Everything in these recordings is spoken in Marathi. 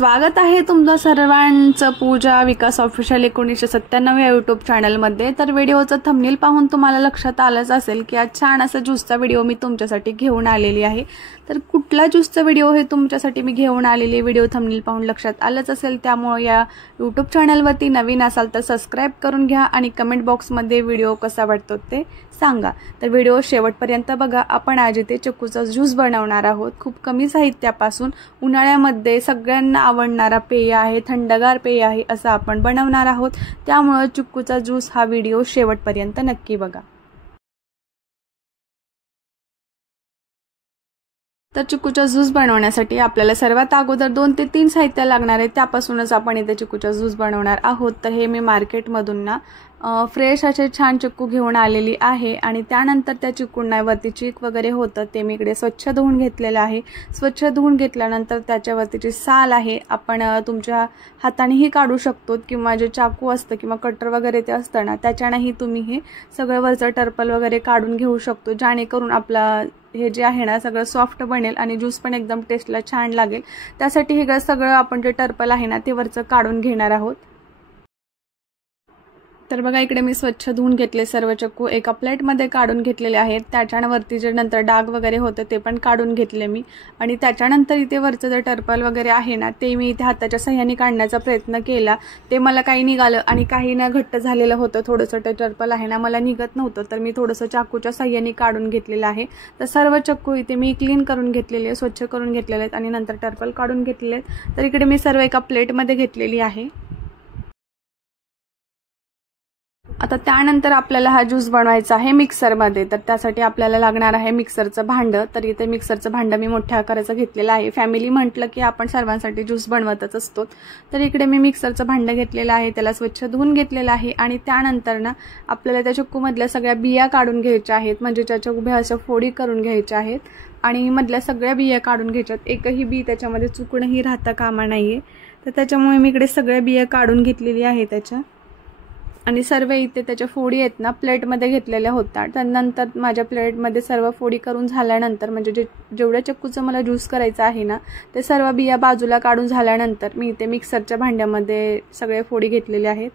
स्वागत आहे तुमचं सर्वांचं पूजा विकास ऑफिशियल 1997 या यूट्यूब चॅनलमध्ये। तर व्हिडिओचं थंबनेल पाहून तुम्हाला लक्षात आलंच असेल की आज छान असा ज्यूसचा व्हिडिओ मी तुमच्यासाठी घेऊन आलेली आहे। तर कुठला ज्यूसचा व्हिडिओ हे तुमच्यासाठी मी घेऊन आलेली व्हिडिओ थंबनेल पाहून लक्षात आलंच असेल, त्यामुळे या यूट्यूब चॅनलवरती नवीन असाल तर सबस्क्राइब करून घ्या आणि कमेंट बॉक्समध्ये व्हिडिओ कसा वाटतो ते सांगा। तर व्हिडिओ शेवटपर्यंत बघा। आपण आज इथे चिक्कूचा ज्यूस बनवणार आहोत। खूप कमी साहित्यापासून उन्हाळ्यामध्ये सगळ्यांना आवडणारा पेय आहे, थंडगार पेय आहे असं आपण बनवणार आहोत। त्यामुळे चिक्कूचा ज्यूस हा व्हिडिओ शेवटपर्यंत नक्की बघा। तर चिक्कूचा ज्यूस बनवण्यासाठी आपल्याला सर्वात अगोदर 2 ते 3 साहित्य लागणार आहे, त्यापासूनच आपण इथे चिक्कूचा ज्यूस बनवणार आहोत। तर हे मी मार्केटमधून ना फ्रेश असे छान चिक्कू घेऊन आलेली आहे आणि त्यानंतर त्या चिक्कूंवरती चीक वगैरे होतं ते मी इकडे स्वच्छ धुवून घेतलेलं आहे। स्वच्छ धुवून घेतल्यानंतर त्याच्यावरतीची साल आहे आपण तुमच्या हातानेही काढू शकतो किंवा जे चाकू असतं किंवा कटर वगैरे ते असतं ना त्याच्यानेही तुम्ही हे सगळं वरचं टर्पल वगैरे काढून घेऊ शकतो, जेणेकरून आपला हे जे आहे ना सगळं सॉफ्ट बनेल आणि ज्यूस पण एकदम टेस्टला छान लागेल। त्यासाठी हे सगळं आपण जे टर्पल आहे ना ते वरचं काढून घेणार आहोत। तर बघा इकडे मी स्वच्छ धुवून घेतले सर्व चिक्कू एका प्लेटमध्ये काढून घेतलेले आहेत। त्याच्यावरती जे नंतर डाग वगैरे होते ते पण काढून घेतले मी आणि त्याच्यानंतर इथे वरचं जे टर्पल वगैरे आहे ना ते मी इथे हाताच्या सहाय्याने काढण्याचा प्रयत्न केला। ते मला काही निघालं आणि काही ना घट्ट झालेलं होतं, थोडंसं ते टर्पल आहे ना मला निघत नव्हतं, तर मी थोडंसं चाकूच्या सहाय्याने काढून घेतलेलं आहे। तर सर्व चिक्कू इथे मी क्लीन करून घेतलेले, स्वच्छ करून घेतलेले आहेत आणि नंतर टर्पल काढून घेतलेले आहेत। तर इकडे मी सर्व एका प्लेटमध्ये घेतलेली आहे। आता त्यानंतर आपल्याला हा ज्यूस बनवायचा आहे मिक्सरमध्ये। तर त्यासाठी आपल्याला लागणार आहे मिक्सरचं भांडं। तर इथे मिक्सरचं भांडं मी मोठ्या आकाराचं घेतलेलं आहे। फॅमिली म्हटलं की आपण सर्वांसाठी ज्यूस बनवतच असतो। तर इकडे मी मिक्सरचं भांडं घेतलेलं आहे, त्याला स्वच्छ धुवून घेतलेलं आहे आणि त्यानंतर ना आपल्याला त्या चिक्कूमधल्या सगळ्या बिया काढून घ्यायच्या आहेत, म्हणजे त्याच्या उभ्या अशा फोडी करून घ्यायच्या आहेत आणि मधल्या सगळ्या बिया काढून घ्यायच्यात। एकही बी त्याच्यामध्ये चुकूनही राहता कामा नाहीये। तर त्याच्यामुळे मी इकडे सगळ्या बिया काढून घेतलेली आहे त्याच्या आणि सर्व इथे त्याच्या फोडी आहेत ना प्लेटमध्ये घेतलेल्या होत्या। त्यानंतर माझ्या प्लेटमध्ये सर्व फोडी करून झाल्यानंतर म्हणजे जेवढ्या चिक्कूचं मला ज्यूस करायचं आहे ना ते सर्व बिया बाजूला काढून झाल्यानंतर मी इथे मिक्सरच्या भांड्यामध्ये सगळे फोडी घेतलेले आहेत।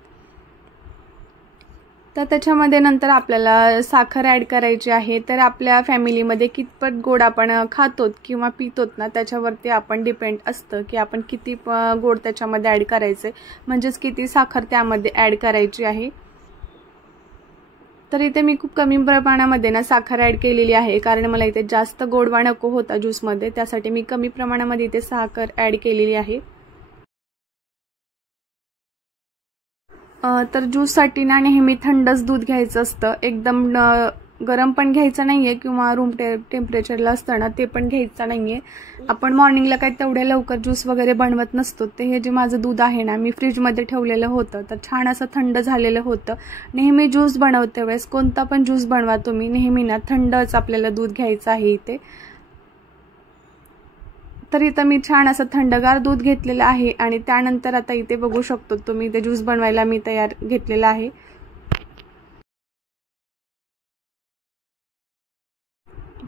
तर त्याच्यामध्ये नंतर आपल्याला साखर ॲड करायची आहे। तर आपल्या फॅमिलीमध्ये कितपत गोड आपण खातो किंवा पितोत ना त्याच्यावरती आपण डिपेंड असतं की आपण किती गोड त्याच्यामध्ये ॲड करायचे, म्हणजेच किती साखर त्यामध्ये ॲड करायची आहे। तर इथे मी खूप कमी प्रमाणामध्ये ना साखर ॲड केलेली आहे, कारण मला इथे जास्त गोडवा नको होता ज्यूसमध्ये, त्यासाठी मी कमी प्रमाणामध्ये इथे साखर ॲड केलेली आहे। तर ज्यूससाठी ना नेहमी थंडच दूध घ्यायचं असतं, एकदम गरम पण घ्यायचं नाहीये किंवा रूम टेम्परेचरला असतं ना ते पण घ्यायचं नाहीये। आपण मॉर्निंगला काही तेवढ्या लवकर ज्यूस वगैरे बनवत नसतो। ते हे जे माझं दूध आहे ना मी फ्रीजमध्ये ठेवलेलं होतं, तर छान असं थंड झालेलं होतं। नेहमी ज्यूस बनवते वेळेस कोणता पण ज्यूस बनवा तुम्ही नेहमी ना थंडच आपल्याला दूध घ्यायचं आहे इथे। तर इथं मी छान असं थंडगार दूध घेतलेलं आहे आणि त्यानंतर आता इथे बघू शकतो तुम्ही ते ज्यूस बनवायला मी तयार घेतलेला आहे।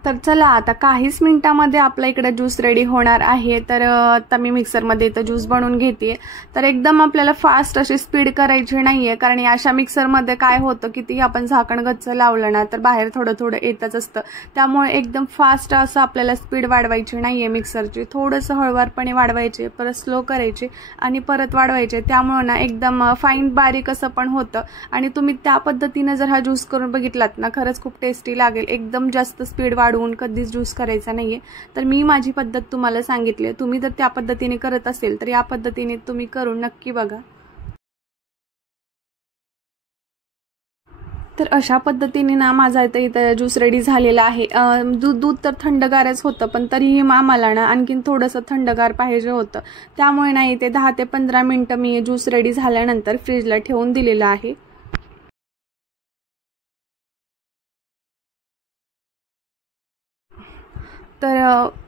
तर चला आता काहीच मिनिटांमध्ये आपल्या इकडे ज्यूस रेडी होणार आहे। तर आता मी मिक्सरमध्ये इथं ज्यूस बनवून घेते। तर एकदम आपल्याला फास्ट अशी स्पीड करायची नाहीये, कारण अशा मिक्सरमध्ये काय होतं की ती आपण झाकण गच्च लावलं ना तर बाहेर थोडं थोडं येतच असतं, त्यामुळे एकदम फास्ट असं आपल्याला स्पीड वाढवायची नाहीये मिक्सरची, थोडंसं हळूवारपणे वाढवायचे, परत स्लो करायचे आणि परत वाढवायचे। त्यामुळे ना एकदम फाईन बारीक असं पण होतं आणि तुम्ही त्या पद्धतीने जर हा ज्यूस करून बघितलात ना खरंच खूप टेस्टी लागेल। एकदम जास्त स्पीड वाढवून कधीच ज्यूस करायचा नाहीये। तर मी माझी पद्धत तुम्हाला सांगितली, तुम्ही जर त्या पद्धतीने करत असेल तर या पद्धतीने तुम्ही करून नक्की बघा। तर अशा पद्धतीने ना माझा इथं ज्यूस रेडी झालेला आहे। दूध तर थंडगारच होतं, पण तरीही आम्हाला ना आणखीन थोडंसं थंडगार पाहिजे होतं, त्यामुळे ना इथे 10 ते 15 मिनिटं मी ज्यूस रेडी झाल्यानंतर फ्रीजला ठेवून दिलेलं आहे। तर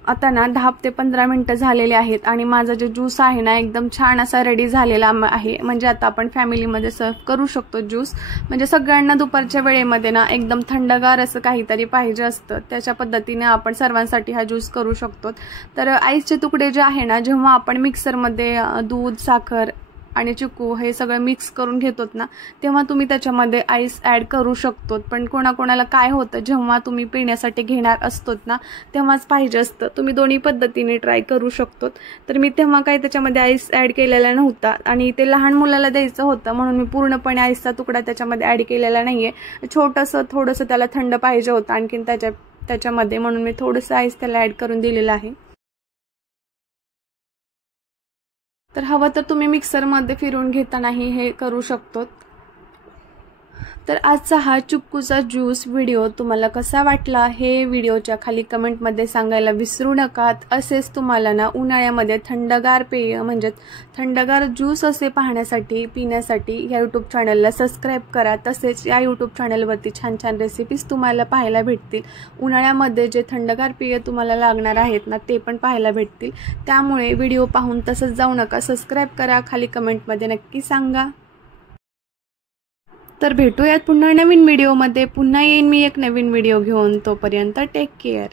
आता ना 10 ते 15 मिनिटं झालेले आहेत आणि माझा जो ज्यूस आहे ना एकदम छान असा रेडी झालेला आहे. म्हणजे आता आपण फॅमिलीमध्ये सर्व करू शकतो ज्यूस. म्हणजे सगळ्यांना दुपारच्या वेळेमध्ये ना एकदम थंडगार असं काहीतरी पाहिजे असतं, त्याच्या पद्धतीने आपण सर्वांसाठी हा ज्यूस करू शकतो. तर आईसचे तुकडे जे आहे ना, जेव्हा आपण मिक्सरमध्ये दूध, साखर आणि चिकू हे सगळं मिक्स करून घेतोत ना, तेव्हा तुम्ही त्याच्यामध्ये आईस ॲड करू शकतो. पण कोणाकोणाला काय होतं, जेव्हा तुम्ही पिण्यासाठी घेणार असतोत ना तेव्हाच पाहिजे असतं. तुम्ही दोन्ही पद्धतीने ट्राय करू शकतो. तर मी तेव्हा काही त्याच्यामध्ये आईस ॲड केलेला नव्हता आणि ते लहान मुलाला द्यायचं होतं म्हणून मी पूर्णपणे आईसचा तुकडा त्याच्यामध्ये ॲड केलेला नाहीये. छोटंसं थोडंसं त्याला थंड पाहिजे होतं आणखीन त्याच्यामध्ये, म्हणून मी थोडंसं आईस त्याला ॲड करून दिलेलं आहे. तर हवं तर तुम्ही मिक्सरमध्ये फिरवून घेतानाही हे करू शकतो. तर आजचा हा चिक्कूचा ज्यूस व्हिडिओ तुम्हाला कसा वाटला हे व्हिडिओच्या खाली कमेंटमध्ये सांगायला विसरू नका. असेच तुम्हाला ना उन्हाळ्यामध्ये थंडगार पेय म्हणजे थंडगार ज्यूस असे पाहण्यासाठी पिण्यासाठी या यूट्यूब चॅनलला सबस्क्राईब करा. तसेच या यूट्यूब चॅनलवरती छान छान रेसिपीज तुम्हाला पाहायला भेटतील. उन्हाळ्यामध्ये जे थंडगार पेय तुम्हाला लागणार आहेत ना ते पण पाहायला भेटतील. त्यामुळे व्हिडिओ पाहून तसंच जाऊ नका, सबस्क्राईब करा. खाली कमेंटमध्ये नक्की सांगा. तर भेटूयात पुन्हा नवीन व्हिडिओमध्ये. पुन्हा येईन मी एक नवीन व्हिडिओ घेऊन. तोपर्यंत टेक केअर.